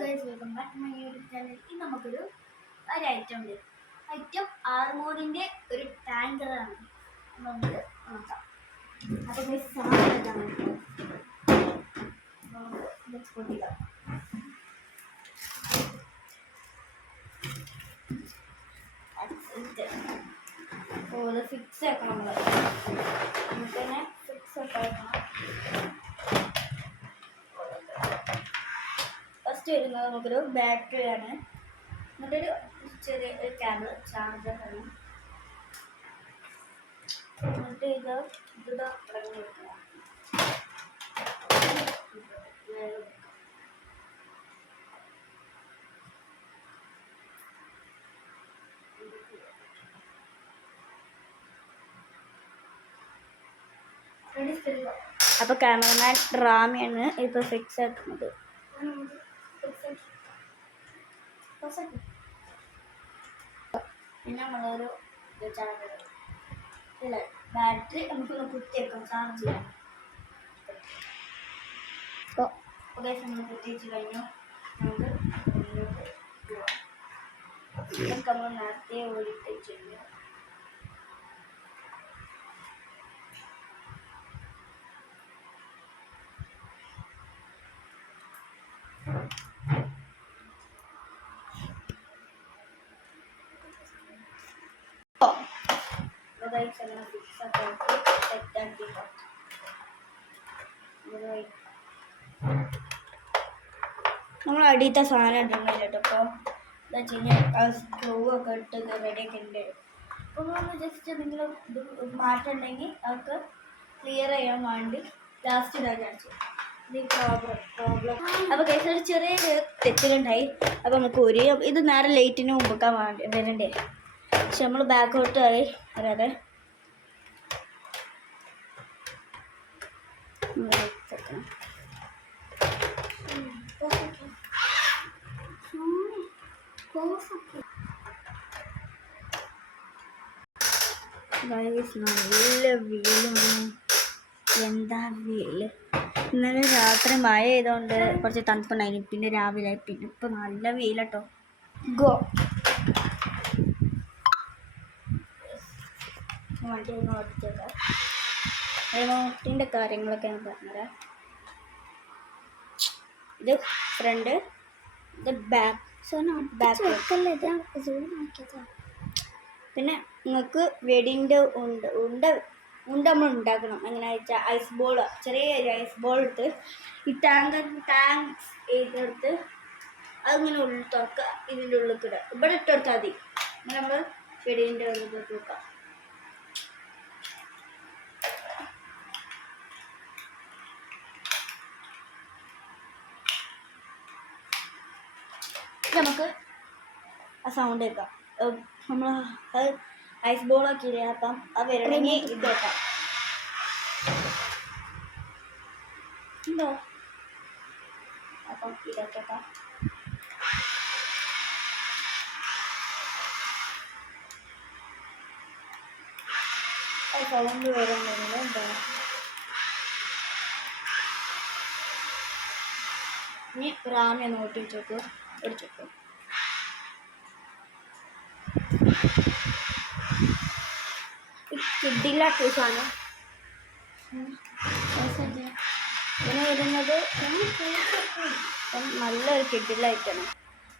Guys, welcome back to my YouTube channel. ഇന്ന് നമുക്കൊരു item ഉണ്ട്. ഐറ്റം ആർമോറിൻ്റെ ഒരു ടാങ്കറാണ്. നമുക്ക് നോക്കാം. അപ്പോൾ ഗൈസ് സാധനം ഇതാണ്. നമുക്ക് പൊട്ടിക്കാം. ഇത് ഫിക്സ് ആക്കണം. നമ്മൾ നമുക്ക് തന്നെ ഫിക്സ് ആക്കണം. ഫസ്റ്റ് വരുന്നത് നമുക്കൊരു ബാറ്ററിയാണ്, എന്നിട്ടൊരു ചെറിയ ഒരു കേബിൾ ചാർജറാണ്, എന്നിട്ട് ഇത് തുടങ്ങി വെക്കുക. അപ്പോൾ ക്യാമറമാൻ റാമിയാണ് ഇപ്പോൾ ഫിക്സ് ആക്കുന്നത്. പിന്നെ നമ്മളൊരു ബാറ്ററി നമുക്ക് കുത്തിവെക്കാം ചാർജ് ചെയ്യാം. അപ്പോൾ നമ്മൾ കുത്തിവെച്ച് കഴിഞ്ഞു. നമുക്ക് ഇതൊക്കെ നമ്മൾ നേരത്തെ ഓടിട്ട് ചെയ്യും. നമ്മൾ അടിയത്തെ സാധനം ഇട്ടുണ്ടെങ്കിൽ കേട്ടോ. അപ്പോൾ എന്താ വെച്ച് കഴിഞ്ഞാൽ ആ സ്ക്രൂ ഒക്കെ ഇട്ട് റെഡിയൊക്കെ ഉണ്ട്. അപ്പോൾ നമ്മൾ ജസ്റ്റ് എന്തെങ്കിലും ഇത് മാറ്റമുണ്ടെങ്കിൽ അതൊക്കെ ക്ലിയർ ചെയ്യാൻ വേണ്ടി ലാസ്റ്റ് ഇടാൻ ചാൻസ്. പ്രോബ്ലം അപ്പോൾ കേസ് ഒരു ചെറിയൊരു തെറ്റിലുണ്ടായി. അപ്പോൾ നമുക്ക് ഇത് നേരെ ലൈറ്റിന് മുമ്പൊക്കെ വരണ്ടേ, പക്ഷെ നമ്മൾ ബാക്കോട്ട് ആയി വരാതെ നല്ല വെയിലാണ്. എന്താ വെയിൽ! ഇന്നലെ രാത്രി മഴ ചെയ്തുകൊണ്ട് കുറച്ച് തണുപ്പുണ്ടായി. പിന്നെ രാവിലെ പിന്നെ ഇപ്പം നല്ല വെയിലട്ടോ. ഗോ വണ്ടി ഒന്ന് ഓടിച്ചേക്കാം. റിമോട്ടിൻ്റെ കാര്യങ്ങളൊക്കെ ഞാൻ പറഞ്ഞുതരാം. ഇത് ഫ്രണ്ട്, ഇത് ബാക്ക്. പിന്നെ നിങ്ങൾക്ക് വെടിൻ്റെ ഉണ്ട നമ്മൾ ഉണ്ടാക്കണം. എങ്ങനെയാ വെച്ചാൽ ഐസ് ബോൾ, ചെറിയ ഐസ് ബോൾ എടുത്ത് ഈ ടാങ്ക് ചെയ്തെടുത്ത് അതിങ്ങനെ ഉള്ളിൽ തുറക്കുക. ഇതിൻ്റെ ഉള്ളിൽ ഇടുക. ഇവിടെ ഇട്ടെടുത്താൽ മതി. അങ്ങനെ നമ്മൾ വെടീൻ്റെ ഉള്ളിൽ വെക്കാം. നമുക്ക് ആ സൗണ്ട് കേൾക്കാം. നമ്മൾ അത് ഐസ് ബോളാക്കി അപ്പം അത് വരണമെങ്കിൽ ഇത് കേൾക്കാം. ഉണ്ടോ? അപ്പം ഇതൊക്കെ സൗണ്ട് വരുന്നുണ്ടെങ്കിൽ എന്താണ് ഇനി റാമി ഒന്ന് ഓട്ടിച്ചോക്ക് ഓടിച്ചോക്ക്. കിഡില്ല ടൂസാണ് പിന്നെ വരുന്നത്. നല്ലൊരു കിഡിലായിട്ടാണ്.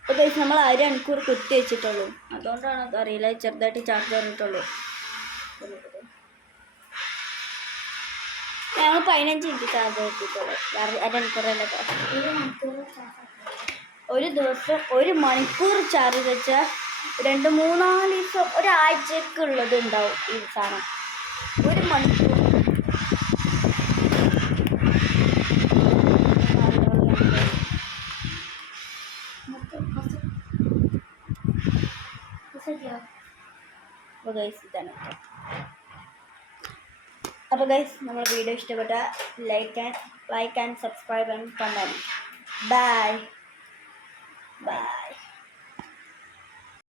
അപ്പോൾ കഴിച്ച് നമ്മൾ 1 മണിക്കൂർ കുത്തി വെച്ചിട്ടുള്ളൂ. അതുകൊണ്ടാണ് അറിയില്ല, ചെറുതായിട്ട് ചാർജ് പറഞ്ഞിട്ടുള്ളൂ. ഞങ്ങൾ 15 മിനിറ്റ് ചാർജ് വെച്ചിട്ടുള്ളൂ. 1 മണിക്കൂറല്ല. ഒരു ദിവസം 1 മണിക്കൂർ ചാർജ് വെച്ചാൽ 2-3-4 ദിവസം ഒരാഴ്ചക്കുള്ളത് ഉണ്ടാവും ഈ സാധനം. 1 മണിക്കൂർ ഇതാണ്. അപ്പോൾ ഗൈസ്, നമ്മുടെ വീഡിയോ ഇഷ്ടപ്പെട്ട like and subscribe and comment. By.